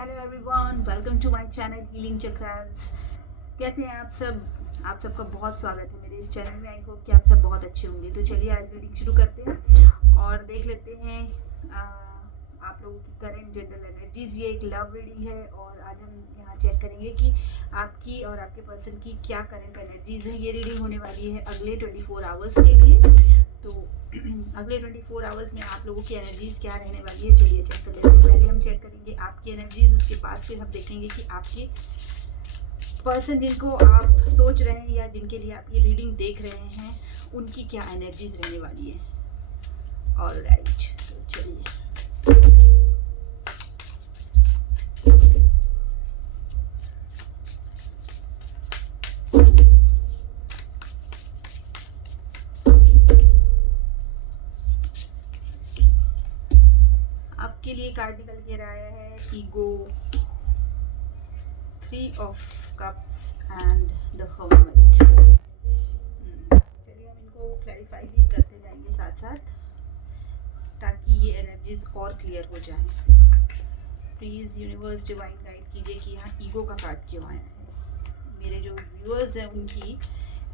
Hello everyone, welcome to my channel healing chakras. कैसे हैं आप सब? आप सबका बहुत स्वागत है मेरे इस चैनल में। आई होप कि आप सब बहुत अच्छे होंगे। तो चलिए आज रीडिंग शुरू करते हैं और देख लेते हैं आप लोगों की करंट जनरल एनर्जीज। ये एक लव रीडिंग है और आज हम यहाँ चेक करेंगे कि आपकी और आपके पर्सन की क्या करंट एनर्जीज है। ये रीडिंग होने वाली है अगले 24 आवर्स के लिए। तो अगले 24 आवर्स में आप लोगों की एनर्जीज क्या रहने वाली है, चलिए चेक कर लेते हैं। पहले हम चेक करेंगे आपकी एनर्जीज, उसके बाद फिर हम देखेंगे कि आपके पर्सन जिनको आप सोच रहे हैं या जिनके लिए आप ये रीडिंग देख रहे हैं उनकी क्या एनर्जीज रहने वाली है। ऑलराइट, तो चलिए। आपके लिए कार्ड निकल के आया है ego, 3 of cups and the hermit. चलिए हम इनको क्लैरिफाई भी करते जाएंगे साथ साथ ताकि ये एनर्जीज और क्लियर हो जाए। प्लीज़ यूनिवर्स डिवाइन गाइड कीजिए कि यहाँ ईगो का कार्ड क्यों आया है। मेरे जो व्यूअर्स हैं उनकी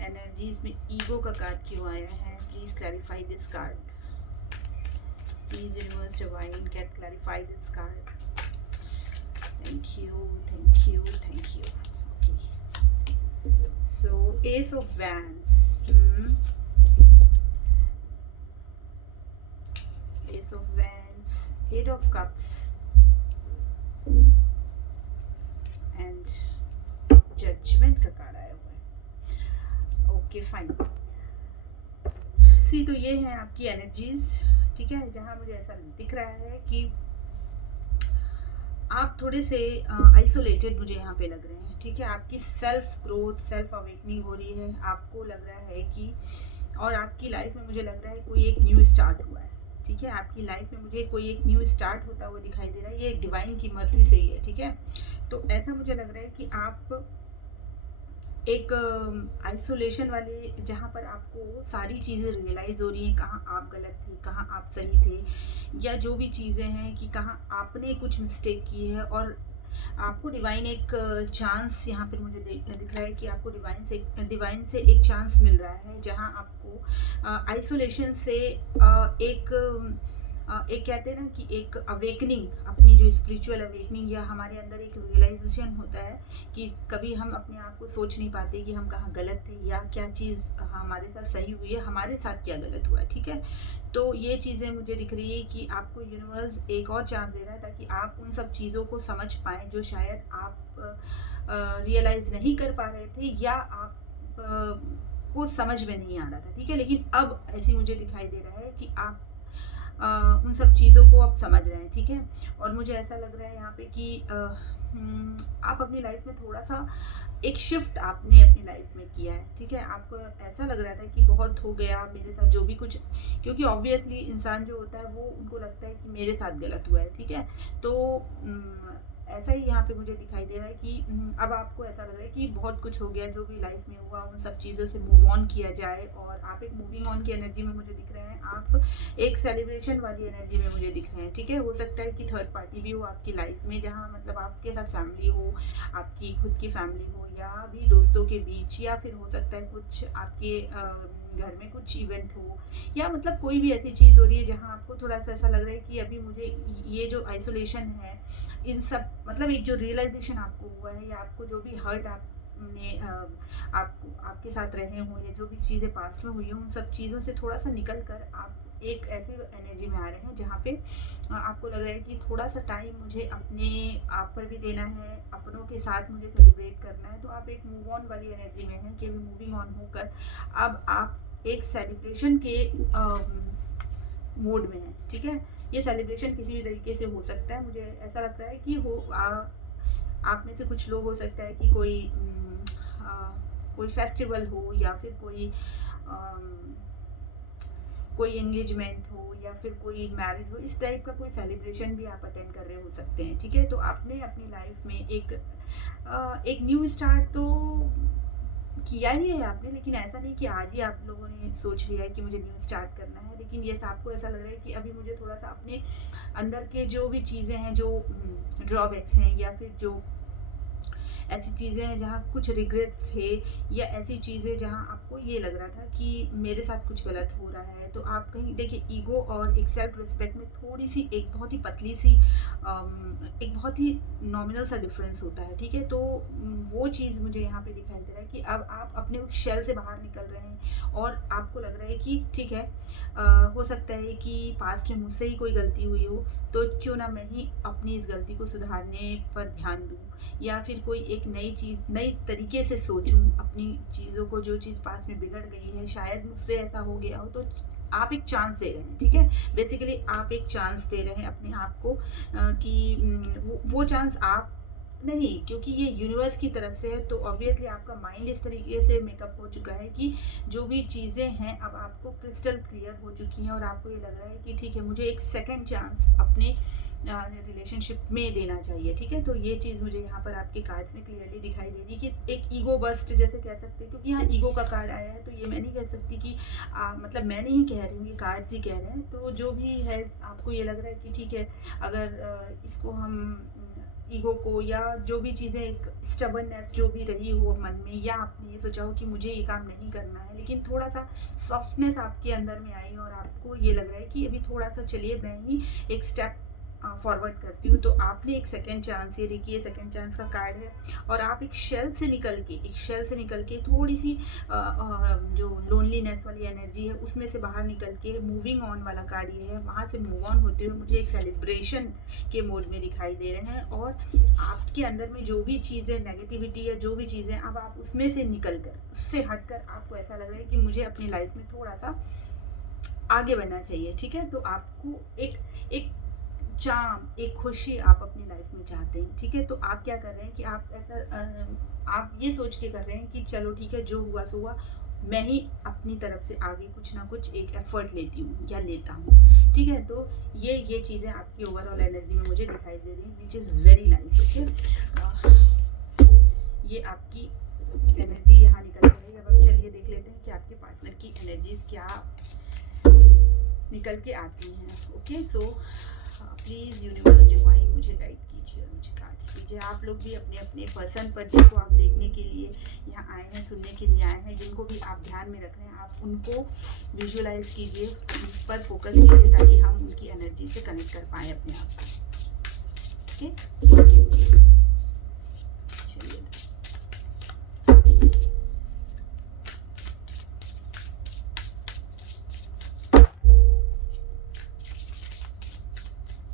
एनर्जीज में ईगो का कार्ड क्यों आया है। Please clarify this card. Please universe divine can clarify this card. Thank you, thank you, thank you. Okay. So, Ace of Wands. Ace of Wands, 8 of Cups, and Judgment का card आया हुआ है। Okay fine. सी, तो ये है आपकी energies, ठीक है। जहाँ मुझे ऐसा दिख रहा है कि आप थोड़े से आइसोलेटेड मुझे यहाँ पे लग रहे हैं, ठीक है। आपकी सेल्फ ग्रोथ, सेल्फ अवेकनिंग हो रही है। आपको लग रहा है कि और आपकी लाइफ में मुझे लग रहा है कोई एक न्यू स्टार्ट हुआ है, ठीक है। आपकी लाइफ में मुझे कोई एक न्यू स्टार्ट होता हुआ दिखाई दे रहा है। ये एक डिवाइन की मर्जी से ही है, ठीक है। तो ऐसा मुझे लग रहा है कि आप एक आइसोलेशन वाले, जहाँ पर आपको सारी चीज़ें रियलाइज़ हो रही हैं, कहाँ आप गलत थे, कहाँ आप सही थे, या जो भी चीज़ें हैं कि कहाँ आपने कुछ मिस्टेक की है। और आपको डिवाइन एक चांस यहाँ पर मुझे दिख रहा है कि आपको डिवाइन से एक चांस मिल रहा है, जहाँ आपको आइसोलेशन से एक एक कहते हैं ना कि एक अवेकनिंग, अपनी जो स्पिरिचुअल अवेकनिंग, या हमारे अंदर एक रियलाइजेशन होता है कि कभी हम अपने आप को सोच नहीं पाते कि हम कहाँ गलत थे या क्या चीज़ हमारे साथ सही हुई है, हमारे साथ क्या गलत हुआ है, ठीक है। तो ये चीज़ें मुझे दिख रही है कि आपको यूनिवर्स एक और चांस दे रहा है ताकि आप उन सब चीज़ों को समझ पाएँ जो शायद आप रियलाइज़ नहीं कर पा रहे थे, या आप को समझ में नहीं आ रहा था, ठीक है। लेकिन अब ऐसी मुझे दिखाई दे रहा है कि आप उन सब चीज़ों को आप समझ रहे हैं, ठीक है। और मुझे ऐसा लग रहा है यहाँ पे कि आप अपनी लाइफ में थोड़ा सा एक शिफ्ट आपने अपनी लाइफ में किया है, ठीक है। आपको ऐसा लग रहा था कि बहुत हो गया मेरे साथ जो भी कुछ, क्योंकि ऑब्वियसली इंसान जो होता है वो उनको लगता है कि मेरे साथ गलत हुआ है, ठीक है। तो ऐसा ही यहाँ पे मुझे दिखाई दे रहा है कि अब आपको ऐसा लग रहा है कि बहुत कुछ हो गया, जो भी लाइफ में हुआ उन सब चीज़ों से मूव ऑन किया जाए। और आप एक मूविंग ऑन की एनर्जी में मुझे दिख रहे हैं। आप एक सेलिब्रेशन वाली एनर्जी में मुझे दिख रहे हैं, ठीक है। हो सकता है कि थर्ड पार्टी भी हो आपकी लाइफ में, जहाँ मतलब आपके साथ फैमिली हो, आपकी खुद की फैमिली हो, या भी दोस्तों के बीच, या फिर हो सकता है कुछ आपके घर में कुछ इवेंट हो, या मतलब कोई भी ऐसी चीज़ हो रही है जहाँ आपको थोड़ा सा ऐसा लग रहा है कि अभी मुझे ये जो आइसोलेशन है, इन सब मतलब एक जो रियलाइजेशन आपको हुआ है, या आपको जो भी हर्ट आपने आपके साथ रहे हों, या जो भी चीज़ें पास्ट में हुई हों, उन सब चीज़ों से थोड़ा सा निकल कर आप एक ऐसी एनर्जी में आ रहे हैं जहाँ पे आपको लग रहा है कि थोड़ा सा टाइम मुझे अपने आप पर भी देना है, अपनों के साथ मुझे सेलिब्रेट करना है। तो आप एक मूव ऑन वाली एनर्जी में हैं कि अभी मूविंग ऑन होकर अब आप एक सेलिब्रेशन के मोड में हैं, ठीक है। ये सेलिब्रेशन किसी भी तरीके से हो सकता है। मुझे ऐसा लगता है कि आप में से कुछ लोग, हो सकता है कि कोई फेस्टिवल हो, या फिर कोई एंगेजमेंट हो, या फिर कोई मैरिज हो, इस टाइप का कोई सेलिब्रेशन भी आप अटेंड कर रहे हो सकते हैं, ठीक है। तो आपने अपनी लाइफ में एक न्यू स्टार्ट तो किया ही है आपने, लेकिन ऐसा नहीं कि आज ही आप लोगों ने सोच लिया है कि मुझे न्यू स्टार्ट करना है, लेकिन ये आपको ऐसा लग रहा है कि अभी मुझे थोड़ा सा अपने अंदर के जो भी चीज़ें हैं, जो ड्रॉबैक्स हैं, या फिर जो ऐसी चीज़ें हैं जहाँ कुछ रिग्रेट्स थे, या ऐसी चीज़ें जहाँ आपको ये लग रहा था कि मेरे साथ कुछ गलत हो रहा है, तो आप कहीं देखिए, ईगो और एक सेल्फ रिस्पेक्ट में थोड़ी सी, एक बहुत ही पतली सी, एक बहुत ही नॉमिनल सा डिफरेंस होता है, ठीक है। तो वो चीज़ मुझे यहाँ पे दिखाई दे रहा है कि अब आप अपने उस शेल से बाहर निकल रहे हैं, और आपको लग रहा है कि ठीक है, हो सकता है कि पास्ट में मुझसे ही कोई गलती हुई हो, तो क्यों ना मैं ही अपनी इस गलती को सुधारने पर ध्यान दूँ, या फिर कोई एक नई चीज़, नई तरीके से सोचूं अपनी चीज़ों को। जो चीज़ पास में बिगड़ गई है, शायद मुझसे ऐसा हो गया हो, तो आप एक चांस दे रहे हैं, ठीक है। बेसिकली आप एक चांस दे रहे हैं अपने आप को, कि वो चांस आप नहीं, क्योंकि ये यूनिवर्स की तरफ से है, तो ऑब्वियसली आपका माइंड इस तरीके से मेकअप हो चुका है कि जो भी चीज़ें हैं अब आपको क्रिस्टल क्लियर हो चुकी हैं, और आपको ये लग रहा है कि ठीक है, मुझे एक सेकंड चांस अपने रिलेशनशिप में देना चाहिए, ठीक है। तो ये चीज़ मुझे यहाँ पर आपके कार्ड में क्लियरली दिखाई दे रही है कि एक ईगो बस्ट जैसे कह सकते हैं, क्योंकि यहाँ ईगो का कार्ड आया है, तो ये मैं नहीं कह सकती कि मतलब मैं नहीं कह रही हूँ, ये कार्ड्स ही कह रहे हैं। तो जो भी है, आपको ये लग रहा है कि ठीक है, अगर इसको हम ईगो को, या जो भी चीज़ें, एक स्टबर्ननेस जो भी रही हो मन में, या आपने ये सोचा हो कि मुझे ये काम नहीं करना है, लेकिन थोड़ा सा सॉफ्टनेस आपके अंदर में आई, और आपको ये लग रहा है कि अभी थोड़ा सा चलिए मैं ही एक स्टेप फॉरवर्ड करती हूँ। तो आपने एक सेकंड चांस, ये देखिए सेकंड चांस का कार्ड है, और आप एक शेल से निकल के, थोड़ी सी जो लोनलीनेस वाली एनर्जी है उसमें से बाहर निकल के मूविंग ऑन वाला कार्ड ये है। वहाँ से मूव ऑन होते हुए मुझे एक सेलिब्रेशन के मोड में दिखाई दे रहे हैं, और आपके अंदर में जो भी चीज़ें नेगेटिविटी, या जो भी चीज़ें, अब आप उसमें से निकल कर, उससे हटकर आपको ऐसा लग रहा है कि मुझे अपनी लाइफ में थोड़ा सा आगे बढ़ना चाहिए, ठीक है। तो आपको एक एक चाम, एक खुशी आप अपनी लाइफ में चाहते हैं, ठीक है। तो आप क्या कर रहे हैं कि आप ऐसा आप ये सोच के कर रहे हैं कि चलो ठीक है, जो हुआ सो हुआ, मैं ही अपनी तरफ से आगे कुछ ना कुछ एक एफर्ट लेती हूँ या लेता हूँ, ठीक है। तो ये चीज़ें आपकी ओवरऑल एनर्जी में मुझे दिखाई दे रही हैं, which is very nice, okay. तो ये आपकी एनर्जी यहाँ निकल रही है। अब चलिए देख लेते हैं कि आपके पार्टनर की एनर्जीज क्या निकल के आती हैं, okay. So please universe divine मुझे गाइड कीजिए और मुझे कार्ड्स दीजिए। आप लोग भी अपने अपने पर्सन पर, जिनको आप देखने के लिए यहाँ आए हैं, सुनने के लिए आए हैं, जिनको भी आप ध्यान में रख रहे हैं, आप उनको विजुअलाइज कीजिए, उन पर फोकस कीजिए, ताकि हम उनकी एनर्जी से कनेक्ट कर पाएँ अपने आप को, ओके। चलिए,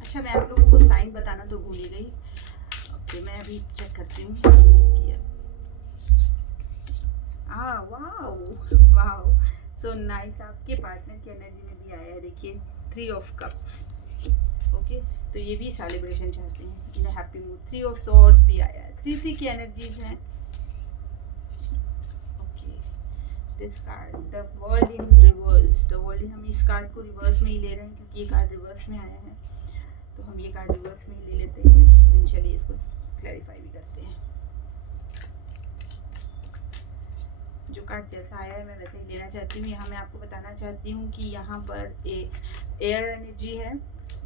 अच्छा, मैं आप लोगों को साइन बताना तो भूल ही गई। ओके, मैं अभी चेक करती हूँ कि वाओ वाओ, सो नाइस। आपके पार्टनर की एनर्जी में भी आया है, देखिए 3 ऑफ कप्स, ओके। तो ये भी सेलिब्रेशन चाहते हैं, इन हैप्पी मूड। 3 ऑफ सॉर्ड्स भी आया है, 3 की एनर्जीज हैं, okay. This card, the world in reverse, the world, हम इस कार्ड को रिवर्स में ही ले रहे हैं क्योंकि ये कार्ड रिवर्स में आया है, तो हम ये कार्ड रिवर्स में ही ले लेते हैं। चलिए इसको क्लैरिफाई भी करते हैं। जो कार्ड जैसा आया है मैं वैसे ही लेना चाहती हूँ। यहाँ मैं आपको बताना चाहती हूँ कि यहाँ पर एयर एनर्जी है,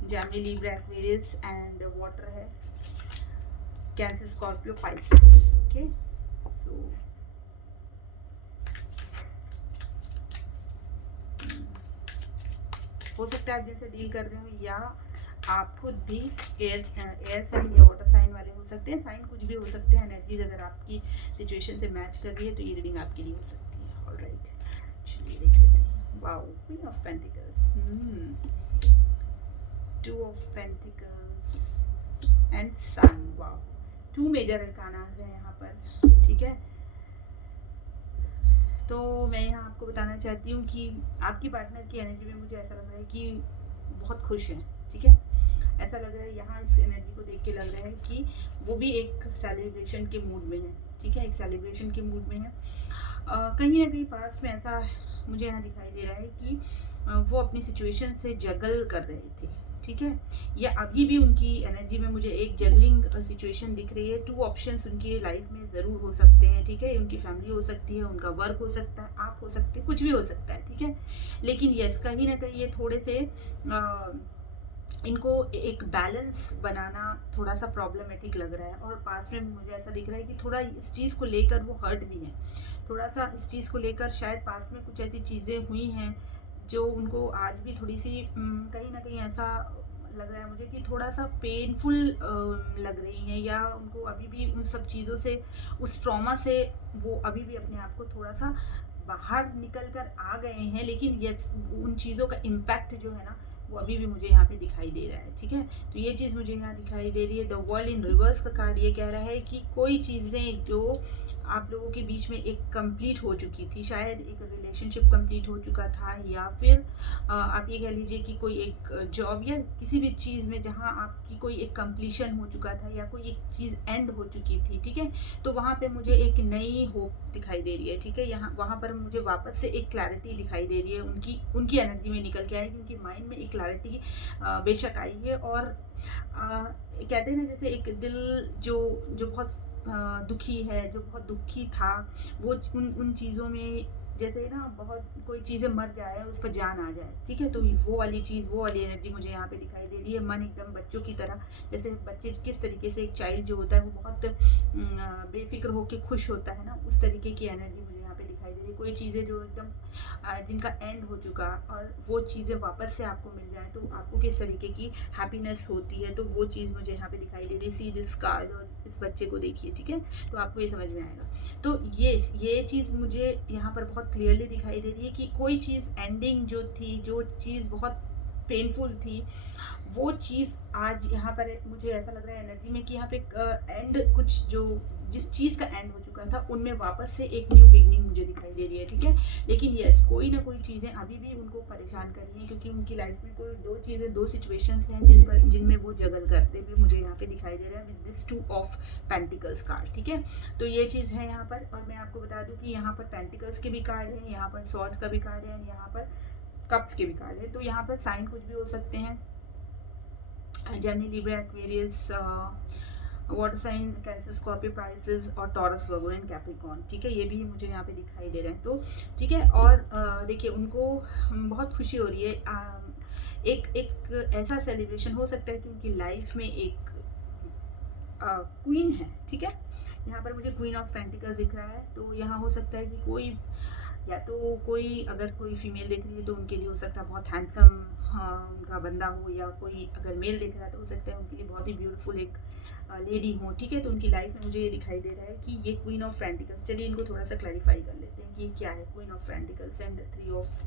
Gemini, Libra, Aquarius, and water है, कैंसर, स्कॉर्पियो, पाइसेस, ओके। सो हो सकता है आप जिनसे डील कर रहे हो, या आप खुद भी एयर साइन या वाटर साइन वाले हो सकते हैं। साइन कुछ भी हो सकते हैं। एनर्जीज अगर आपकी सिचुएशन से मैच कर रही है तो ये रीडिंग आपके लिए हो सकती है। ऑलराइट, चलिए देख लेते हैं। Wow, queen of pentacles, 2 of pentacles and sun. Wow, 2 major arcanas हैं यहाँ पर, ठीक है। तो मैं यहाँ आपको बताना चाहती हूँ कि आपकी पार्टनर की एनर्जी में मुझे ऐसा लग रहा है कि बहुत खुश हैं, ठीक है। ऐसा लग रहा है यहाँ इस एनर्जी को देख के लग रहा है कि वो भी एक सेलिब्रेशन के मूड में है, ठीक है, एक सेलिब्रेशन के मूड में है। कहीं ना कहीं पास में ऐसा मुझे यहाँ दिखाई दे रहा है कि वो अपनी सिचुएशन से जगल कर रहे थे, ठीक है। या अभी भी उनकी एनर्जी में मुझे एक जगलिंग सिचुएशन दिख रही है। 2 ऑप्शंस उनकी लाइफ में ज़रूर हो सकते हैं, ठीक है। उनकी फैमिली हो सकती है, उनका वर्क हो सकता है, आप हो सकते हैं, कुछ भी हो सकता है, ठीक है। लेकिन यस, कहीं न कहीं ये थोड़े से इनको एक बैलेंस बनाना थोड़ा-सा प्रॉब्लमैटिक लग रहा है, और पास में मुझे ऐसा दिख रहा है कि थोड़ा इस चीज़ को लेकर वो हर्ट भी हैं। थोड़ा-सा इस चीज़ को लेकर शायद पास में कुछ ऐसी चीज़ें हुई हैं, जो उनको आज भी थोड़ी-सी कहीं न कहीं ऐसा लग रहा है मुझे कि थोड़ा-सा पेनफुल लग रही हैं, या उनको अभी भी उन सब चीज़ों से, उस ट्रॉमा से वो अभी भी अपने आप को थोड़ा-सा बाहर निकल कर आ गए हैं। लेकिन यस, उन चीज़ों का इम्पैक्ट जो है ना, वो अभी भी मुझे यहाँ पे दिखाई दे रहा है, ठीक है। तो ये चीज़ मुझे यहाँ दिखाई दे रही है। द वर्ल्ड इन रिवर्स का कार्ड ये कह रहा है कि कोई चीज़ें जो आप लोगों के बीच में एक कंप्लीट हो चुकी थी, शायद एक रिलेशनशिप कंप्लीट हो चुका था, या फिर आप ये कह लीजिए कि कोई एक जॉब या किसी भी चीज़ में जहाँ आपकी कोई एक कंप्लीशन हो चुका था, या कोई एक चीज़ एंड हो चुकी थी, ठीक है। तो वहाँ पे मुझे एक नई होप दिखाई दे रही है, ठीक है। यहाँ वहाँ पर मुझे वापस से एक क्लैरिटी दिखाई दे रही है, उनकी उनकी एनर्जी में निकल के आएगी, उनकी माइंड में एक क्लैरिटी बेशक आई है। और कहते हैं ना, जैसे एक दिल जो जो बहुत दुखी है, जो बहुत दुखी था, वो उन उन चीज़ों में, जैसे ना बहुत कोई चीज़ें मर जाए, उस पर जान आ जाए, ठीक है। तो वो वाली चीज़, वो वाली एनर्जी मुझे यहाँ पे दिखाई दे रही है। मन एकदम बच्चों की तरह, जैसे बच्चे किस तरीके से, एक चाइल्ड जो होता है वो बहुत बेफिक्र होके खुश होता है ना, उस तरीके की एनर्जी मुझे यहाँ पे दिखाई दे रही है। कोई चीज़ें जो एकदम जिनका एंड हो चुका, और वो चीज़ें वापस से आपको मिल जाए, तो आपको किस तरीके की हैप्पीनेस होती है, तो वो चीज़ मुझे यहाँ पे दिखाई दे रही है। सी दिस कार्ड, और इस बच्चे को देखिए, ठीक है। तो आपको ये समझ में आएगा। तो ये चीज़ मुझे यहाँ पर बहुत क्लियरली दिखाई दे रही है कि कोई चीज़ एंडिंग जो थी, जो चीज़ बहुत पेनफुल थी, वो चीज़ आज यहाँ पर मुझे ऐसा लग रहा है एनर्जी में कि यहाँ पे एंड, कुछ जो जिस चीज़ का एंड हो चुका था, उनमें वापस से एक न्यू बिगनिंग मुझे दिखाई दे रही है, ठीक है। लेकिन यस, कोई ना कोई चीज़ें अभी भी उनको परेशान कर रही हैं, क्योंकि उनकी लाइफ में कोई दो चीज़ें, दो सिचुएशंस हैं जिनमें वो जगल करते हुए मुझे यहाँ पे दिखाई दे रहा है, with this 2 of pentacles card, ठीक है। तो ये चीज़ है यहाँ पर। और मैं आपको बता दूँ कि यहाँ पर पेंटिकल्स के भी कार्ड हैं, यहाँ पर सॉर्ड्स का भी कार्ड है, यहाँ पर कप्स के भी कार्ड है। तो यहाँ पर साइन कुछ भी हो सकते हैं, Gemini, Libra, Aquarius, water sign, Cancer, Scorpio, Pisces, और टॉरस, वर्गो एंड कैप्रिकॉर्न, ठीक है। ये भी मुझे यहाँ पे दिखाई दे रहे हैं। तो ठीक है। और देखिए, उनको बहुत खुशी हो रही है। एक एक ऐसा सेलिब्रेशन हो सकता है कि उनकी लाइफ में एक क्वीन है, ठीक है। यहाँ पर मुझे क्वीन ऑफ पेंटिकल्स दिख रहा है। तो यहाँ हो सकता है कि कोई, या तो कोई, अगर कोई फीमेल देख रही है तो उनके लिए हो सकता है बहुत हैंडसम, हाँ, उनका बंदा हो, या कोई अगर मेल देख रहा है तो हो सकता है उनके लिए बहुत ही ब्यूटीफुल एक लेडी हो, ठीक है। तो उनकी लाइफ में मुझे ये दिखाई दे रहा है कि ये क्वीन ऑफ पेंटिकल्स। चलिए इनको थोड़ा सा क्लैरिफाई कर लेते हैं कि ये क्या है, queen of pentacles and 3 of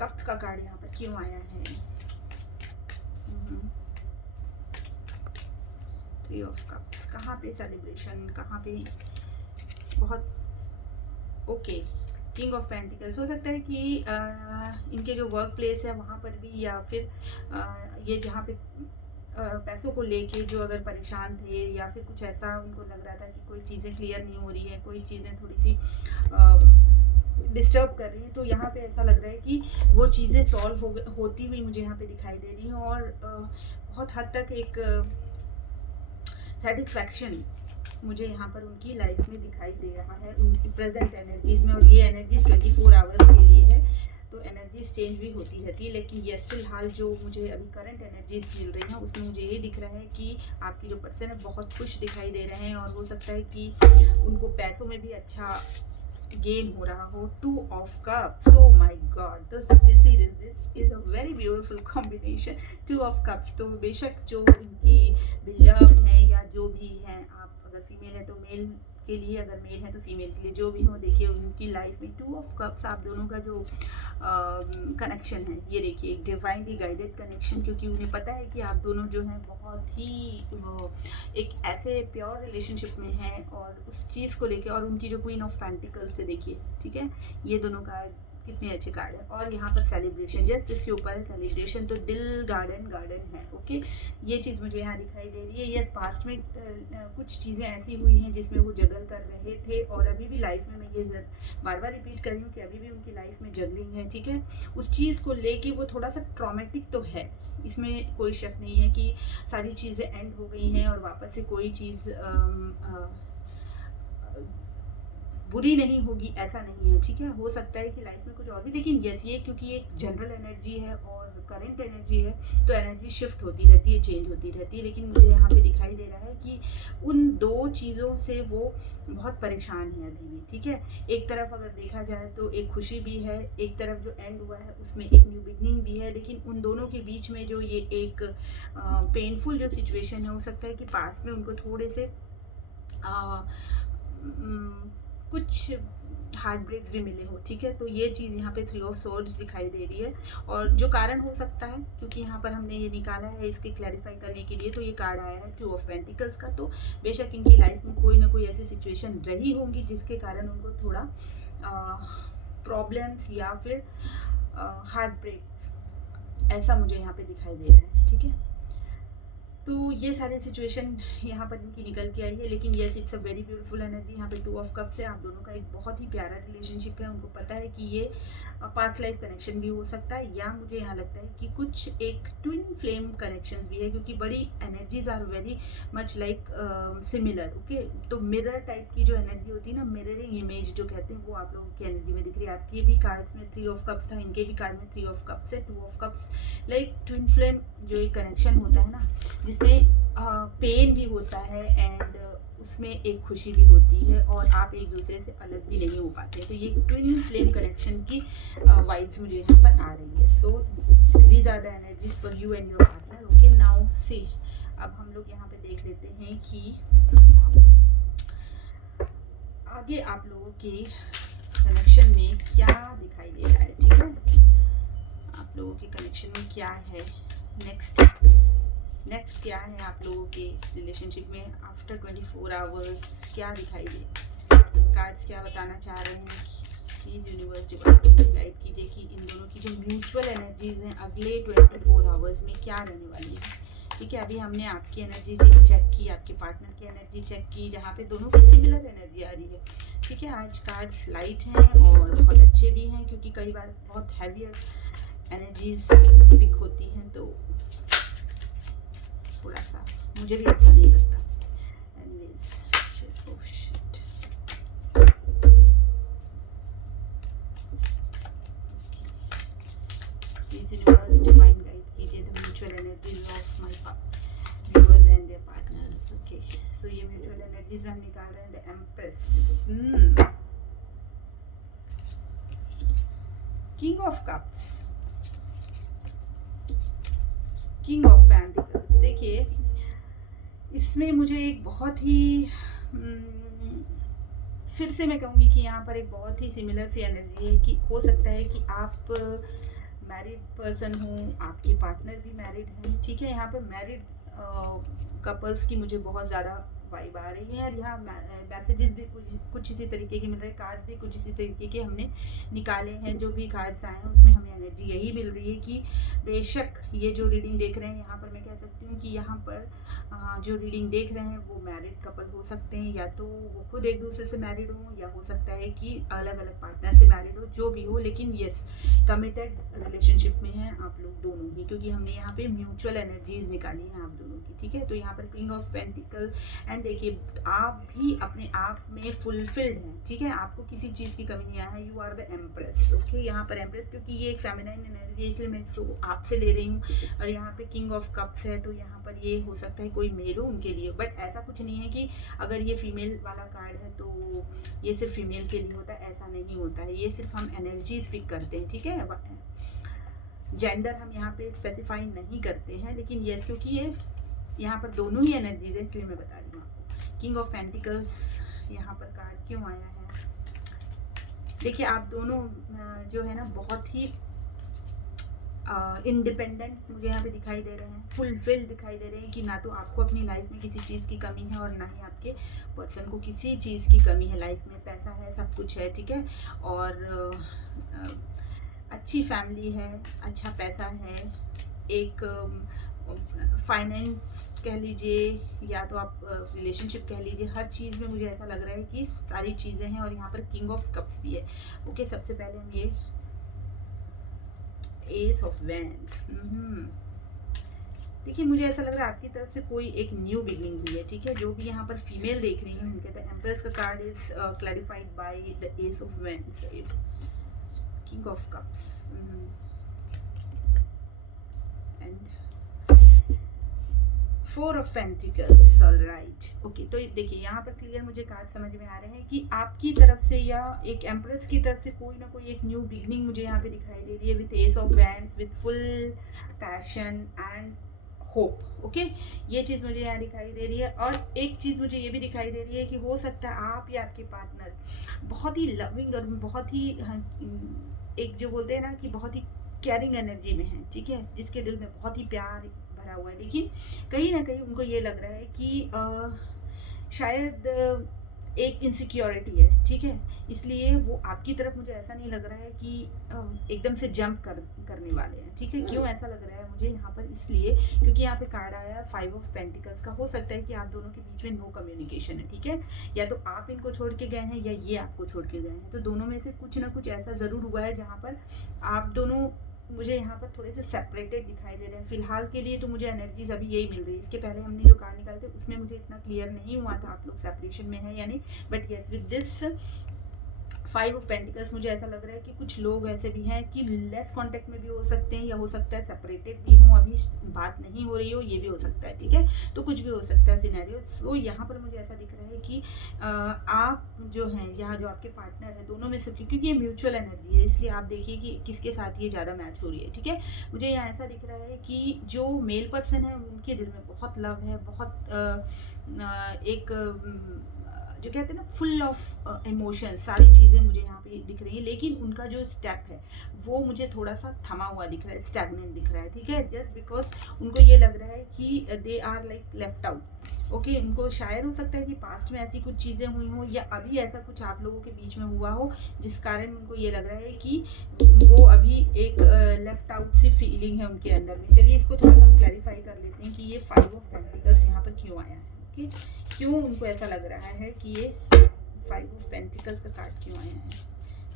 cups का कार्ड यहाँ पर क्यों आया है। 3 ऑफ कप्स कहाँ पे सेलिब्रेशन, कहाँ पे बहुत ओके। किंग ऑफ पेंटिकल्स, हो सकता है कि इनके जो वर्क प्लेस है वहाँ पर भी, या फिर ये जहाँ पे पैसों को लेके जो अगर परेशान थे, या फिर कुछ ऐसा उनको लग रहा था कि कोई चीज़ें क्लियर नहीं हो रही है, कोई चीज़ें थोड़ी सी डिस्टर्ब कर रही हैं, तो यहाँ पे ऐसा लग रहा है कि वो चीज़ें सॉल्व होती हुई मुझे यहाँ पे दिखाई दे रही हैं। और बहुत हद तक एक सेटिस्फैक्शन मुझे यहाँ पर उनकी लाइफ में दिखाई दे रहा है, उनकी प्रेजेंट एनर्जीज में। और ये एनर्जीज 24 आवर्स के लिए है, तो एनर्जीज चेंज भी होती रहती है। लेकिन ये फिलहाल जो मुझे अभी करंट एनर्जीज मिल रही हैं, उसमें मुझे ये दिख रहा है कि आपकी जो पर्सन है बहुत खुश दिखाई दे रहे हैं, और हो सकता है कि उनको पैसों में भी अच्छा गेन हो रहा हो। 2 of cups, oh my god, this is a very beautiful combination, 2 of cups. तो बेशक जो उनकी बिलव्ड है, या जो भी हैं, आप अगर फीमेल है तो मेल के लिए, अगर मेल है तो फीमेल के लिए, जो भी हो, देखिए उनकी लाइफ में 2 ऑफ कप्स, आप दोनों का जो कनेक्शन है, ये देखिए एक डिवाइनली गाइडेड कनेक्शन, क्योंकि उन्हें पता है कि आप दोनों जो हैं बहुत ही एक ऐसे प्योर रिलेशनशिप में हैं, और उस चीज़ को लेके, और उनकी जो क्वीन ऑफ पेंटिकल्स से देखिए, ठीक है, ये दोनों का कितने अच्छे कार्ड है। और यहाँ पर सेलिब्रेशन, जस्ट इसके ऊपर है सेलिब्रेशन, तो दिल गार्डन गार्डन है। ओके, ये चीज़ मुझे यहाँ दिखाई दे रही है। ये पास्ट में कुछ चीज़ें ऐसी हुई हैं जिसमें वो जगल कर रहे थे, और अभी भी लाइफ में, मैं ये बार बार रिपीट कर रही हूँ कि अभी भी उनकी लाइफ में जगलिंग है। ठीक है, उस चीज़ को लेके वो थोड़ा सा ट्रॉमेटिक तो है, इसमें कोई शक नहीं है कि सारी चीज़ें एंड हो गई हैं और वापस से कोई चीज़ बुरी नहीं होगी, ऐसा नहीं है। ठीक है, हो सकता है कि लाइफ में कुछ और भी, लेकिन यस, ये क्योंकि एक जनरल एनर्जी है और करंट एनर्जी है, तो एनर्जी शिफ्ट होती रहती है, चेंज होती रहती है। लेकिन मुझे यहाँ पे दिखाई दे रहा है कि उन दो चीज़ों से वो बहुत परेशान है अभी भी। ठीक है, एक तरफ अगर देखा जाए तो एक खुशी भी है, एक तरफ जो एंड हुआ है उसमें एक न्यू बिगनिंग भी है, लेकिन उन दोनों के बीच में जो ये एक पेनफुल जो सिचुएशन है, हो सकता है कि पास में उनको थोड़े से कुछ हार्ट ब्रेक्स भी मिले हो। ठीक है, तो ये चीज़ यहाँ पे 3 ऑफ सोर्ड्स दिखाई दे रही है। और जो कारण हो सकता है, क्योंकि यहाँ पर हमने ये निकाला है इसके क्लैरिफाई करने के लिए, तो ये कार्ड आया है 2 ऑफ पेंटिकल्स का। तो बेशक इनकी लाइफ में कोई ना कोई ऐसी सिचुएशन रही होंगी जिसके कारण उनको थोड़ा प्रॉब्लम्स या फिर हार्ट ब्रेक, ऐसा मुझे यहाँ पे दिखाई दे रहा है। ठीक है, तो ये सारी सिचुएशन यहाँ पर इनकी निकल के आई है। लेकिन yes, it's a very beautiful energy. यहाँ पे 2 ऑफ कप्स है, आप दोनों का एक बहुत ही प्यारा रिलेशनशिप है। उनको पता है कि ये पास्ट लाइफ कनेक्शन भी हो सकता है, या मुझे यहाँ लगता है कि कुछ एक ट्विन फ्लेम कनेक्शन भी है, क्योंकि बड़ी energies are very much like similar. Okay, तो मिरर टाइप की जो एनर्जी होती है ना, मिररिंग इमेज जो कहते हैं, वो आप लोगों की एनर्जी में दिख रही है। आपके भी कार्ड में 3 ऑफ कप्स था, इनके भी कार्ड में 3 ऑफ कप्स है, 2 of cups, like twin flame जो एक कनेक्शन होता है ना, जिसमें पेन भी होता है एंड उसमें एक खुशी भी होती है, और आप एक दूसरे से अलग भी नहीं हो पाते। तो ये ट्विन फ्लेम कनेक्शन की वाइब्स मुझे यहाँ पर आ रही है। So these are the energies for you and your partner. Okay, now see, अब हम लोग यहाँ पे देख लेते हैं कि आगे आप लोगों के कनेक्शन में क्या दिखाई दे रहा है। ठीक है, आप लोगों के कनेक्शन में क्या है, नेक्स्ट क्या है आप लोगों के रिलेशनशिप में आफ्टर 24 आवर्स, क्या दिखाई दे, कार्ड्स क्या बताना चाह रहे हैं। प्लीज यूनिवर्स डिवाइन गाइड कीजिए कि इन दोनों की जो म्यूचुअल एनर्जीज हैं अगले 24 आवर्स में क्या रहने वाली है। ठीक है, अभी हमने आपकी एनर्जी चेक की, आपके पार्टनर की एनर्जी चेक की, जहाँ पे दोनों की सिमिलर एनर्जी आ रही है। ठीक है, आज कार्ड्स लाइट हैं और बहुत अच्छे भी हैं, क्योंकि कई बार बहुत हैवियर एनर्जीज पिक होती हैं, तो थोड़ा सा मुझे भी अच्छा नहीं लगता। Anyways, shit, oh shit. Please universe divine guide कीजिए the mutual energies of my viewers and their partners. Okay, so ये mutual energies में हम निकाल रहे हैं the Empress, King of Cups, King of Pentacles। देखिए, इसमें मुझे एक बहुत ही फिर से मैं कहूँगी कि यहाँ पर एक बहुत ही सिमिलर सी एनर्जी है, कि हो सकता है कि आप मैरिड पर्सन हो, आपके पार्टनर भी मैरिड हैं। ठीक है, यहाँ पर मैरिड कपल्स की मुझे बहुत ज़्यादा वाइब आ रही है, और यहाँ मैसेजेस भी कुछ इसी तरीके के मिल रहे हैं, कार्ड भी कुछ इसी तरीके के हमने निकाले हैं। जो भी कार्ड्स आए हैं उसमें हमें एनर्जी यही मिल रही है कि बेशक ये जो रीडिंग देख रहे हैं, यहाँ पर मैं कह सकती हूँ कि यहाँ पर जो रीडिंग देख रहे हैं वो मैरिड कपल हो सकते हैं, या तो वो खुद एक दूसरे से मैरिड हो, या हो सकता है कि अलग अलग पार्टनर से मैरिड हो, जो भी हो। लेकिन यस, कमिटेड रिलेशनशिप में हैं आप लोग दोनों ही, क्योंकि हमने यहाँ पे म्यूचुअल एनर्जीज निकाली हैं आप दोनों की। ठीक है, तो यहाँ पर किंग ऑफ पेंटिकल, एंड देखिए आप भी अपने आप में फुलफिल्ड हैं। ठीक है, आपको किसी चीज़ की कमी नहीं है, you are the Empress. Okay, यहाँ पर एम्प्रेस, क्योंकि ये एक फेमिनाइन एनर्जी है, इसलिए मैं इसको आपसे ले रही हूँ। और यहाँ पे किंग ऑफ कप्स है, तो यहाँ पर ये हो सकता है कोई मेल हो उनके लिए, बट ऐसा कुछ नहीं है कि अगर ये फीमेल वाला कार्ड है तो ये सिर्फ फीमेल के लिए होता है, ऐसा नहीं होता है। ये सिर्फ हम एनर्जीज पिक करते हैं। ठीक है, जेंडर हम यहाँ पे स्पेसिफाई नहीं करते हैं, लेकिन यस, क्योंकि ये यहाँ पर दोनों ही एनर्जीज है, इसलिए मैं बता रही हूँ आपको। किंग ऑफ पेंटिकल्स यहाँ पर कार्ड क्यों आया है, देखिए आप दोनों जो है ना बहुत ही इंडिपेंडेंट मुझे यहाँ पे दिखाई दे रहे हैं, फुलफिल दिखाई दे रहे हैं कि ना तो आपको अपनी लाइफ में किसी चीज़ की कमी है और ना ही आपके पर्सन को किसी चीज़ की कमी है। लाइफ में पैसा है, सब कुछ है, ठीक है। और अच्छी फैमिली है, अच्छा पैसा है, एक फाइनेंस कह लीजिए या तो आप रिलेशनशिप कह लीजिए, हर चीज़ में मुझे ऐसा लग रहा है कि सारी चीज़ें हैं। और यहाँ पर किंग ऑफ कप्स भी है। ओके, सबसे पहले हम ये एस ऑफ वैंड्स, देखिए मुझे ऐसा लग रहा है आपकी तरफ से कोई एक न्यू बिगनिंग हुई है, ठीक है। जो भी यहाँ पर फीमेल देख रही हैं उनके द एम्प्रेस का card is clarified by the S of wands, king of cups and four of pentacles. Alright, okay, तो देखिए यहाँ पर क्लियर मुझे कार्ड समझ में आ रहे हैं कि आपकी तरफ से या एक एम्प्रेस की तरफ से कोई ना कोई एक न्यू बिगनिंग मुझे यहाँ पे दिखाई दे रही है with S of wands, with full passion and hope. Okay, ये चीज़ मुझे यहाँ दिखाई दे रही है। और एक चीज़ मुझे ये भी दिखाई दे रही है कि हो सकता है आप या आपके पार्टनर बहुत ही लविंग और बहुत ही एक जो बोलते हैं ना कि बहुत ही केयरिंग एनर्जी में है, ठीक है, जिसके दिल में बहुत ही प्यार भरा हुआ है। लेकिन कहीं ना कहीं उनको ये लग रहा है कि शायद एक इनसिक्योरिटी है, ठीक है। इसलिए वो आपकी तरफ मुझे ऐसा नहीं लग रहा है कि एकदम से जंप करने वाले हैं, ठीक है। क्यों ऐसा लग रहा है मुझे यहाँ पर? इसलिए क्योंकि यहाँ पे कार्ड आया फाइव ऑफ पेंटिकल्स का। हो सकता है कि आप दोनों के बीच में नो कम्युनिकेशन है, ठीक है। या तो आप इनको छोड़ के गए हैं या ये आपको छोड़ के गए हैं। तो दोनों में से कुछ ना कुछ ऐसा ज़रूर हुआ है जहाँ पर आप दोनों मुझे यहाँ पर थोड़े से सेपरेटेड दिखाई दे रहे हैं। फिलहाल के लिए तो मुझे एनर्जीज अभी यही मिल रही है। इसके पहले हमने जो कार्ड निकाले थे उसमें मुझे इतना क्लियर नहीं हुआ था आप लोग सेपरेशन में है या नहीं। But yes, with this five of pentacles मुझे ऐसा लग रहा है कि कुछ लोग ऐसे भी हैं कि लेस कांटेक्ट में भी हो सकते हैं, या हो सकता है सेपरेटेड भी हों, अभी बात नहीं हो रही हो, ये भी हो सकता है, ठीक है। तो कुछ भी हो सकता है सिनेरियो। तो यहाँ पर मुझे ऐसा दिख रहा है कि आप जो हैं, यहाँ जो आपके पार्टनर है, दोनों में से, क्योंकि ये म्यूचुअल एनर्जी है, इसलिए आप देखिए कि किसके साथ ये ज़्यादा मैच हो रही है, ठीक है। मुझे यहाँ ऐसा दिख रहा है कि जो मेल पर्सन है उनके दिल में बहुत लव है, बहुत एक जो कहते हैं ना फुल ऑफ इमोशन, सारी चीज़ें मुझे यहाँ पे दिख रही हैं। लेकिन उनका जो स्टेप है वो मुझे थोड़ा सा थमा हुआ दिख रहा है, स्टैग्नेंट दिख रहा है, ठीक है। जस्ट बिकॉज उनको ये लग रहा है कि they are like left out. Okay, उनको शायद हो सकता है कि पास्ट में ऐसी कुछ चीज़ें हुई हों या अभी ऐसा कुछ आप लोगों के बीच में हुआ हो जिस कारण उनको ये लग रहा है कि वो अभी एक लेफ्ट आउट सी फीलिंग है उनके अंदर में। चलिए इसको थोड़ा सा हम क्लैरिफाई कर लेते हैं कि ये फाइव ऑफ पेंटिकल्स यहाँ पर क्यों आया है। ओके, क्यों उनको ऐसा लग रहा है कि ये फाइव ऑफ पेंटिकल्स का कार्ड क्यों आया है?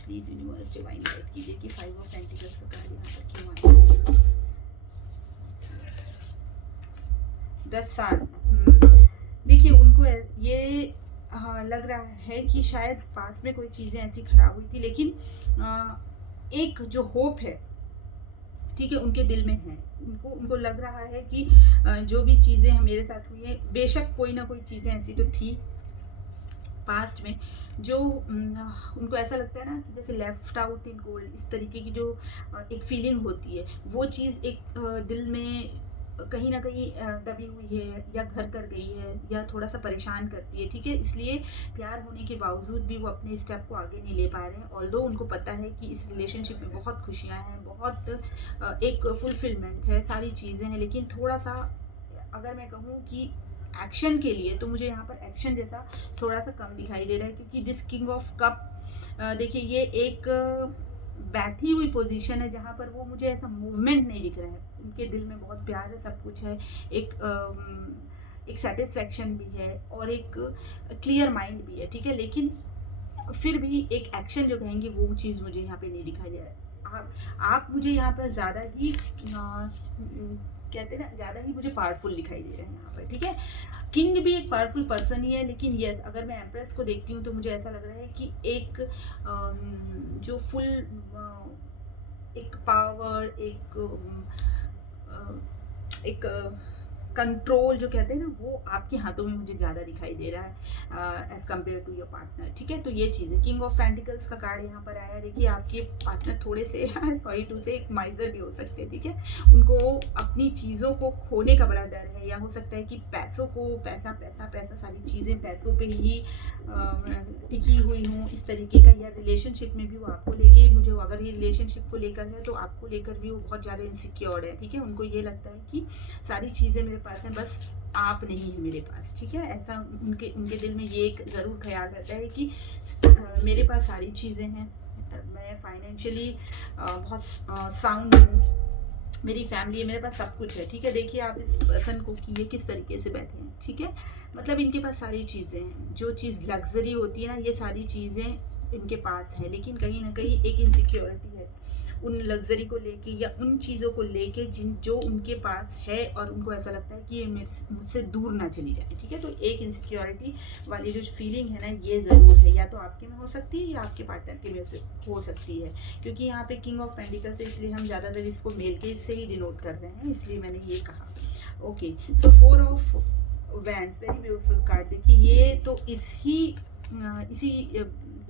प्लीज यूनिवर्स डिवाइन गाइड कीजिए कि फाइव ऑफ पेंटिकल्स का कार्ड यहाँ पर क्यों आया है। द सन, देखिए उनको ये लग रहा है कि शायद पास में कोई चीज़ें ऐसी खराब हुई थी, लेकिन एक जो होप है, ठीक है, उनके दिल में है। उनको लग रहा है कि जो भी चीज़ें मेरे साथ हुई है, बेशक कोई ना कोई चीज़ें ऐसी तो थी पास्ट में जो उनको ऐसा लगता है ना कि जैसे लेफ्ट आउट इन कोल्ड, इस तरीके की जो एक फीलिंग होती है, वो चीज़ एक दिल में कहीं ना कहीं दबी हुई है या घर कर गई है या थोड़ा सा परेशान करती है, ठीक है। इसलिए प्यार होने के बावजूद भी वो अपने स्टेप को आगे नहीं ले पा रहे हैं। ऑल्दो उनको पता है कि इस रिलेशनशिप में बहुत खुशियाँ हैं, बहुत एक फुलफिलमेंट है, सारी चीज़ें हैं, लेकिन थोड़ा सा अगर मैं कहूँ कि एक्शन के लिए, तो मुझे यहाँ पर एक्शन जैसा थोड़ा सा कम दिखाई दे रहा है। क्योंकि दिस किंग ऑफ कप, देखिए ये एक बैठी हुई पोजीशन है जहाँ पर वो, मुझे ऐसा मूवमेंट नहीं दिख रहा है। उनके दिल में बहुत प्यार है, सब कुछ है, एक सेटिस्फेक्शन भी है और एक क्लियर माइंड भी है, ठीक है। लेकिन फिर भी एक एक्शन जो कहेंगे वो चीज़ मुझे यहाँ पे नहीं दिखाई दे रहा है। आप मुझे यहाँ पर ज़्यादा ही कहते हैं ना, ज़्यादा ही मुझे पावरफुल दिखाई दे रहे हैं यहाँ पर, ठीक है। किंग भी एक पावरफुल पर्सन ही है, लेकिन यस, अगर मैं एम्प्रेस को देखती हूँ तो मुझे ऐसा लग रहा है कि एक जो फुल एक पावर, एक कंट्रोल जो कहते हैं ना, वो आपके हाथों में मुझे ज़्यादा दिखाई दे रहा है as compare to your partner. ठीक है, तो ये चीज़ है। किंग ऑफ पेंटिकल्स का कार्ड यहाँ पर आया है। देखिए आपके पार्टनर थोड़े से सॉरी टू से एक माइजर भी हो सकते हैं। ठीक है, उनको अपनी चीज़ों को खोने का बड़ा डर है, या हो सकता है कि पैसों को, पैसा पैसा पैसा, सारी चीज़ें पैसों पे ही टिकी हुई हूँ इस तरीके का। या रिलेशनशिप में भी वो आपको लेके, मुझे अगर ये रिलेशनशिप को लेकर है तो आपको लेकर भी वो बहुत ज़्यादा इनसिक्योर है। ठीक है, उनको ये लगता है कि सारी चीज़ें मेरे पास हैं, बस आप नहीं है मेरे पास। ठीक है, ऐसा उनके उनके दिल में ये एक ज़रूर ख्याल रहता है कि मेरे पास सारी चीज़ें हैं, मैं फाइनेंशियली बहुत साउंड हूँ, मेरी फैमिली है, मेरे पास सब कुछ है। ठीक है, देखिए आप इस पर्सन को कि ये किस तरीके से बैठे हैं। ठीक है, मतलब इनके पास सारी चीज़ें हैं, जो चीज़ लग्जरी होती है ना, ये सारी चीज़ें इनके पास है, लेकिन कहीं ना कहीं एक इनसिक्योरिटी है उन लग्जरी को लेके, या उन चीज़ों को लेके जिन जो उनके पास है, और उनको ऐसा लगता है कि ये मुझसे दूर ना चली जाए। ठीक है, तो एक इनसिक्योरिटी वाली जो फीलिंग है ना, ये ज़रूर है, या तो आपके में हो सकती है या आपके पार्टनर के में हो सकती है, क्योंकि यहाँ पे किंग ऑफ पेंटिकल्स से, इसलिए हम ज़्यादातर इसको मेल के से ही डिनोट कर रहे हैं, इसलिए मैंने ये कहा। Okay, so 4 of wands, very beautiful card. देखिए ये तो इसी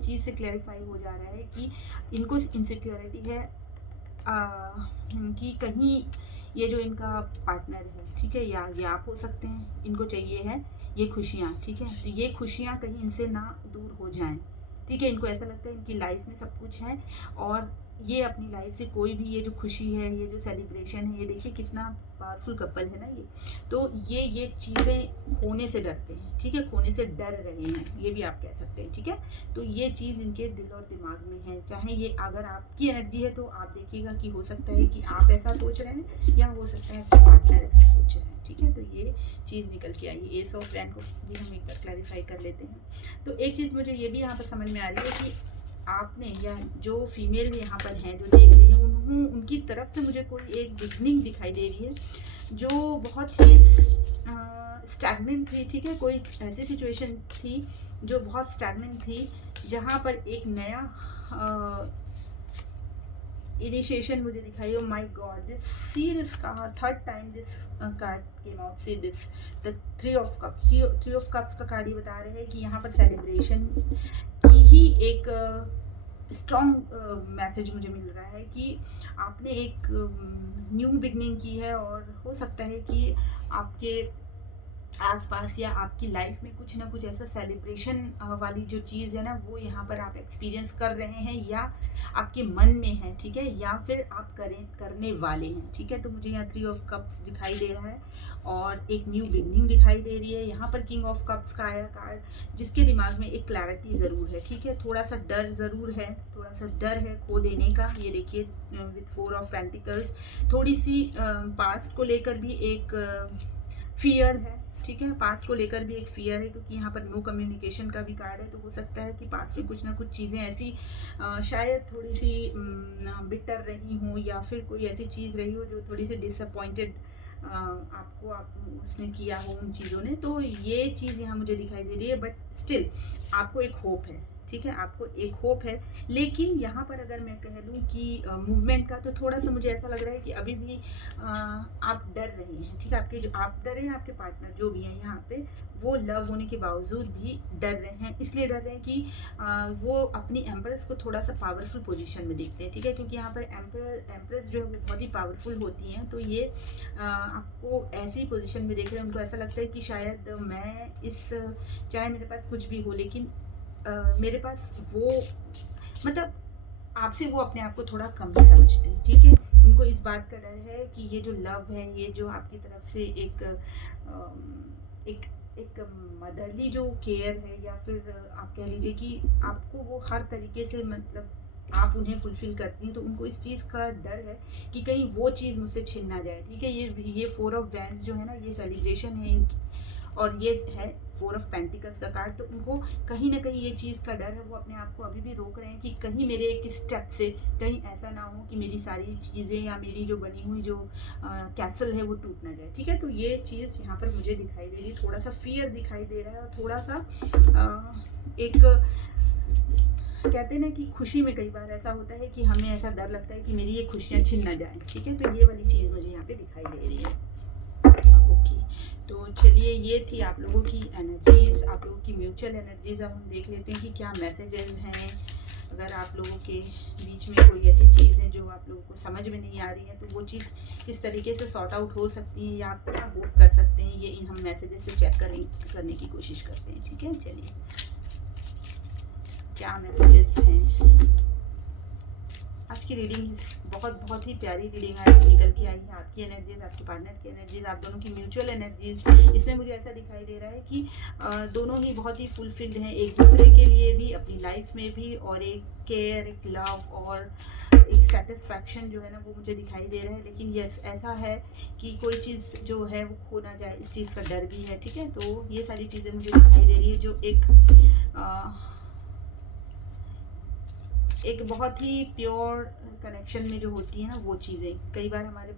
चीज़ से क्लैरिफाई हो जा रहा है कि इनको इनसिक्योरिटी है कि कहीं ये जो इनका पार्टनर है, ठीक है, या ये आप हो सकते हैं, इनको चाहिए है ये खुशियाँ। ठीक है, तो ये खुशियाँ कहीं इनसे ना दूर हो जाएं। ठीक है, इनको ऐसा लगता है इनकी लाइफ में सब कुछ है, और ये अपनी लाइफ से कोई भी ये जो खुशी है, ये जो सेलिब्रेशन है, ये देखिए कितना पावरफुल कपल है ना ये। तो ये चीज़ें खोने से डरते हैं। ठीक है, खोने से डर रहे हैं, ये भी आप कह सकते हैं। ठीक है, तो ये चीज़ इनके दिल और दिमाग में है। चाहे ये अगर आपकी एनर्जी है तो आप देखिएगा कि हो सकता है कि आप ऐसा सोच रहे हैं, या हो सकता है आपके पार्टनर ऐसा सोच रहे हैं। ठीक है, तो ये चीज़ निकल के आई। एस ऑफ वैंड को भी हम एक बार क्लैरिफाई कर लेते हैं। तो एक चीज़ मुझे ये भी यहाँ पर समझ में आ रही है कि आपने, या जो फीमेल यहाँ पर हैं जो देख रही हैं, उनकी तरफ से मुझे कोई एक बिगनिंग दिखाई दे रही है जो बहुत ही स्टैग्नेंट थी। ठीक है, कोई ऐसी सिचुएशन थी जो बहुत स्टैग्नेंट थी, जहाँ पर एक नया इनिशिएशन मुझे दिखाई। Oh my God, this see this card, third time this card came out. See this, the three of cups. Three of cups का कार्ड ही बता रहे हैं कि यहाँ पर सेलिब्रेशन की ही एक स्ट्रॉन्ग मैसेज मुझे मिल रहा है कि आपने एक न्यू बिगनिंग की है, और हो सकता है कि आपके आसपास या आपकी लाइफ में कुछ ना कुछ ऐसा सेलिब्रेशन वाली जो चीज़ है ना, वो यहाँ पर आप एक्सपीरियंस कर रहे हैं, या आपके मन में है। ठीक है, या फिर आप करने वाले हैं। ठीक है, तो मुझे यहाँ 3 ऑफ कप्स दिखाई दे रहा है, और एक न्यू बिगनिंग दिखाई दे रही है। यहाँ पर किंग ऑफ कप्स का आया कार्ड, जिसके दिमाग में एक क्लैरिटी ज़रूर है। ठीक है, थोड़ा सा डर ज़रूर है, थोड़ा सा डर है खो देने का। ये देखिए विथ 4 ऑफ पेंटिकल्स, थोड़ी सी पास्ट को लेकर भी एक फियर है। ठीक है, पास्ट को लेकर भी एक फियर है, क्योंकि यहाँ पर नो कम्युनिकेशन का भी कार्ड है। तो हो सकता है कि पास्ट में कुछ ना कुछ चीज़ें ऐसी शायद थोड़ी सी बिटर रही हों, या फिर कोई ऐसी चीज़ रही हो जो थोड़ी सी डिसअपॉइंटेड आपको उसने किया हो उन चीज़ों ने। तो ये चीज़ यहाँ मुझे दिखाई दे रही है, बट स्टिल आपको एक होप है। ठीक है, आपको एक होप है, लेकिन यहाँ पर अगर मैं कह दूँ कि मूवमेंट का, तो थोड़ा सा मुझे ऐसा लग रहा है कि अभी भी आप डर रहे हैं। ठीक है, आपके जो आप डर रहे हैं, आपके पार्टनर जो भी हैं यहाँ पे, वो लव होने के बावजूद भी डर रहे हैं। इसलिए डर रहे हैं कि वो अपनी एम्प्रेस को थोड़ा सा पावरफुल पोजीशन में देखते हैं। ठीक है, क्योंकि यहाँ पर एम्प्रेस जो है वो बहुत ही पावरफुल होती हैं, तो ये आपको ऐसी पोजीशन में देख रहे हैं। उनको ऐसा लगता है कि शायद मैं चाहे मेरे पास कुछ भी हो, लेकिन मेरे पास वो, मतलब आपसे वो अपने आप को थोड़ा कम ही समझते हैं। ठीक है, उनको इस बात का डर है कि ये जो लव है, ये जो आपकी तरफ से एक एक मदरली जो केयर है, या फिर आप कह लीजिए कि आपको वो हर तरीके से, मतलब आप उन्हें फुलफिल करती हैं, तो उनको इस चीज़ का डर है कि कहीं वो चीज़ मुझसे छिन ना जाए। ठीक है, ये 4 ऑफ वैंड्स जो है ना, ये सेलिब्रेशन है इनकी, और ये है 4 ऑफ पेंटिकल्स का कार्ड। तो उनको कहीं ना कहीं ये चीज़ का डर है, वो अपने आप को अभी भी रोक रहे हैं कि कहीं मेरे एक स्टेप से कहीं ऐसा ना हो कि मेरी सारी चीज़ें, या मेरी जो बनी हुई जो कैसल है वो टूट ना जाए। ठीक है, तो ये चीज़ यहाँ पर मुझे दिखाई दे रही है, थोड़ा सा फियर दिखाई दे रहा है, और थोड़ा सा एक कहते हैं ना कि खुशी में कई बार ऐसा होता है कि हमें ऐसा डर लगता है कि मेरी ये खुशियाँ छिन ना जाए। ठीक है, तो ये वाली चीज़ मुझे यहाँ पे दिखाई दे रही है। ओके, तो चलिए ये थी आप लोगों की एनर्जीज, आप लोगों की म्यूचुअल एनर्जीज। अब हम देख लेते हैं कि क्या मैसेजेस हैं। अगर आप लोगों के बीच में कोई ऐसी चीज़ है जो आप लोगों को समझ में नहीं आ रही है, तो वो चीज़ किस तरीके से सॉर्ट आउट हो सकती है या आप क्या वोट कर सकते हैं, ये इन हम मैसेजेस से चेक करने की कोशिश करते हैं। ठीक है, चलिए क्या मैसेजेस हैं। आज की रीडिंग बहुत ही प्यारी रीडिंग आज की निकल के आई है। आपकी एनर्जीज, आपके पार्टनर की एनर्जीज, आप दोनों की म्यूचुअल एनर्जीज, इसमें मुझे ऐसा दिखाई दे रहा है कि दोनों ही बहुत ही फुलफिल्ड हैं एक दूसरे के लिए भी, अपनी लाइफ में भी, और एक केयर, एक लव और एक सेटिस्फैक्शन जो है ना वो मुझे दिखाई दे रहा है। लेकिन यस, ऐसा है कि कोई चीज़ जो है वो खो ना जाए, इस चीज़ का डर भी है। ठीक है, तो ये सारी चीज़ें मुझे दिखाई दे रही है जो एक बहुत ही प्योर कनेक्शन में जो होती है ना वो चीज़ें। कई बार हमारे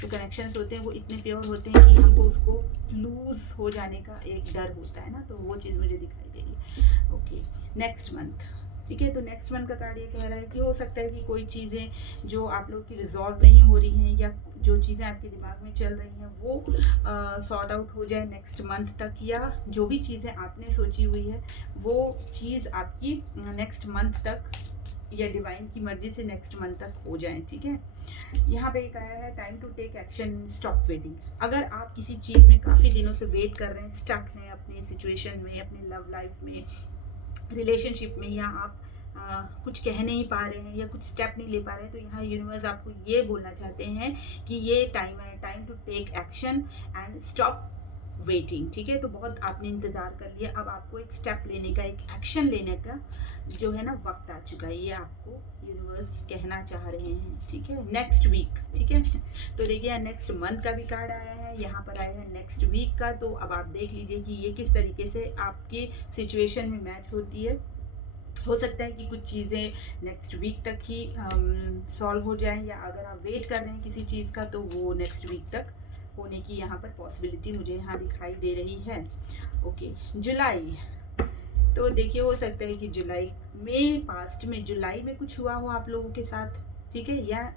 जो कनेक्शंस होते हैं वो इतने प्योर होते हैं कि हमको उसको लूज हो जाने का एक डर होता है ना, तो वो चीज़ मुझे दिखाई दे रही है। Okay, next month. ठीक है, तो नेक्स्ट मंथ का कार्ड ये कह रहा है कि हो सकता है कि कोई चीज़ें जो आप लोग की रिजॉल्व नहीं हो रही हैं या जो चीज़ें आपके दिमाग में चल रही हैं वो सॉर्ट आउट हो जाए नेक्स्ट मंथ तक, या जो भी चीज़ें आपने सोची हुई है वो चीज़ आपकी नेक्स्ट मंथ तक या डिवाइन की मर्जी से नेक्स्ट मंथ तक हो जाए। ठीक है, यहाँ पे एक आया है time to take action, stop waiting. अगर आप किसी चीज़ में काफ़ी दिनों से वेट कर रहे हैं, स्टक हैं अपने सिचुएशन में, अपने लव लाइफ में, रिलेशनशिप में, या आप कुछ कह नहीं पा रहे हैं या कुछ स्टेप नहीं ले पा रहे हैं, तो यहाँ यूनिवर्स आपको ये बोलना चाहते हैं कि ये टाइम है, time to take action and stop waiting. ठीक है, तो बहुत आपने इंतज़ार कर लिया, अब आपको एक स्टेप लेने का, एक एक्शन लेने का जो है ना वक्त आ चुका है, ये आपको यूनिवर्स कहना चाह रहे हैं। ठीक है, नेक्स्ट वीक। ठीक है, तो देखिए नेक्स्ट मंथ का भी कार्ड आया है, यहाँ पर आया है नेक्स्ट वीक का। तो अब आप देख लीजिए कि ये किस तरीके से आपकी सिचुएशन में मैच होती है। हो सकता है कि कुछ चीज़ें नेक्स्ट वीक तक ही सॉल्व हो जाएं, या अगर आप वेट कर रहे हैं किसी चीज़ का तो वो नेक्स्ट वीक तक होने की यहाँ पर पॉसिबिलिटी मुझे यहाँ दिखाई दे रही है। ओके, जुलाई। तो देखिए हो सकता है कि जुलाई में, पास्ट में जुलाई में कुछ हुआ हो आप लोगों के साथ। ठीक है, या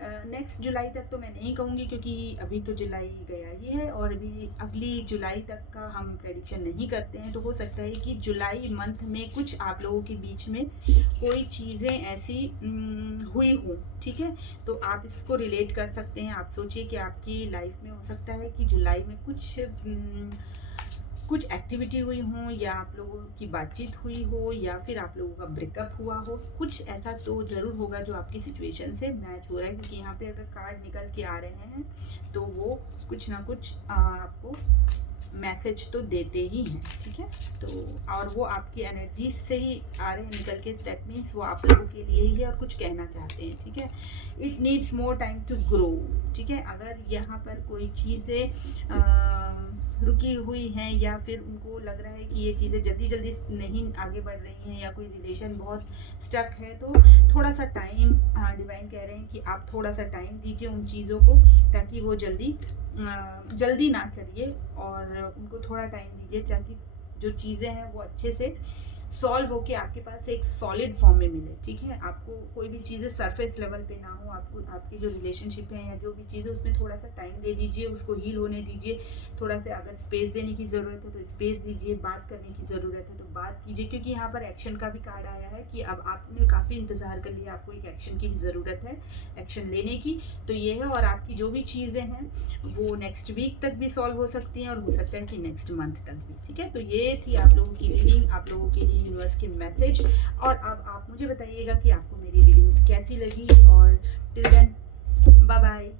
नेक्स्ट जुलाई तक तो मैं नहीं कहूँगी क्योंकि अभी तो जुलाई गया ही है और अभी अगली जुलाई तक का हम प्रेडिक्शन नहीं करते हैं। तो हो सकता है कि जुलाई मंथ में कुछ आप लोगों के बीच में कोई चीज़ें ऐसी हुई हों। ठीक है, तो आप इसको रिलेट कर सकते हैं। आप सोचिए कि आपकी लाइफ में हो सकता है कि जुलाई में कुछ एक्टिविटी हुई हो, या आप लोगों की बातचीत हुई हो, या फिर आप लोगों का ब्रेकअप हुआ हो। कुछ ऐसा तो ज़रूर होगा जो आपकी सिचुएशन से मैच हो रहा है, क्योंकि यहाँ पे अगर कार्ड निकल के आ रहे हैं तो वो कुछ ना कुछ आपको मैसेज तो देते ही हैं। ठीक है, तो और वो आपकी एनर्जी से ही आ रहे हैं निकल के, दैट मीन्स वो आप लोगों के लिए ही है और कुछ कहना चाहते हैं। ठीक है, it needs more time to grow. ठीक है, अगर यहाँ पर कोई चीज़ें रुकी हुई हैं या फिर उनको लग रहा है कि ये चीज़ें जल्दी जल्दी नहीं आगे बढ़ रही हैं, या कोई रिलेशन बहुत स्टक है, तो थोड़ा सा टाइम डिवाइन कह रहे हैं कि आप थोड़ा सा टाइम दीजिए उन चीज़ों को, ताकि वो जल्दी ना करिए और उनको थोड़ा टाइम दीजिए, ताकि जो चीज़ें हैं वो अच्छे से सॉल्व होके आपके पास एक सॉलिड फॉर्म में मिले। ठीक है, आपको कोई भी चीज़ें सरफेस लेवल पे ना हो, आपको आपकी जो रिलेशनशिप है या जो भी चीज़ें उसमें थोड़ा सा टाइम दे दीजिए, उसको हील होने दीजिए। थोड़ा सा अगर स्पेस देने की ज़रूरत है तो स्पेस दीजिए, बात करने की ज़रूरत है तो बात कीजिए, क्योंकि यहाँ पर एक्शन का भी कार्ड आया है कि अब आपने काफ़ी इंतज़ार कर लिया, आपको एक एक्शन की भी ज़रूरत है, एक्शन लेने की। तो ये है, और आपकी जो भी चीज़ें हैं वो नेक्स्ट वीक तक भी सॉल्व हो सकती हैं और हो सकता है कि नेक्स्ट मंथ तक भी। ठीक है, तो ये थी आप लोगों की रीडिंग, आप लोगों के लिए यूनिवर्स के मैसेज। और अब आप मुझे बताइएगा कि आपको मेरी रीडिंग कैसी लगी, और टिल देन बाय बाय।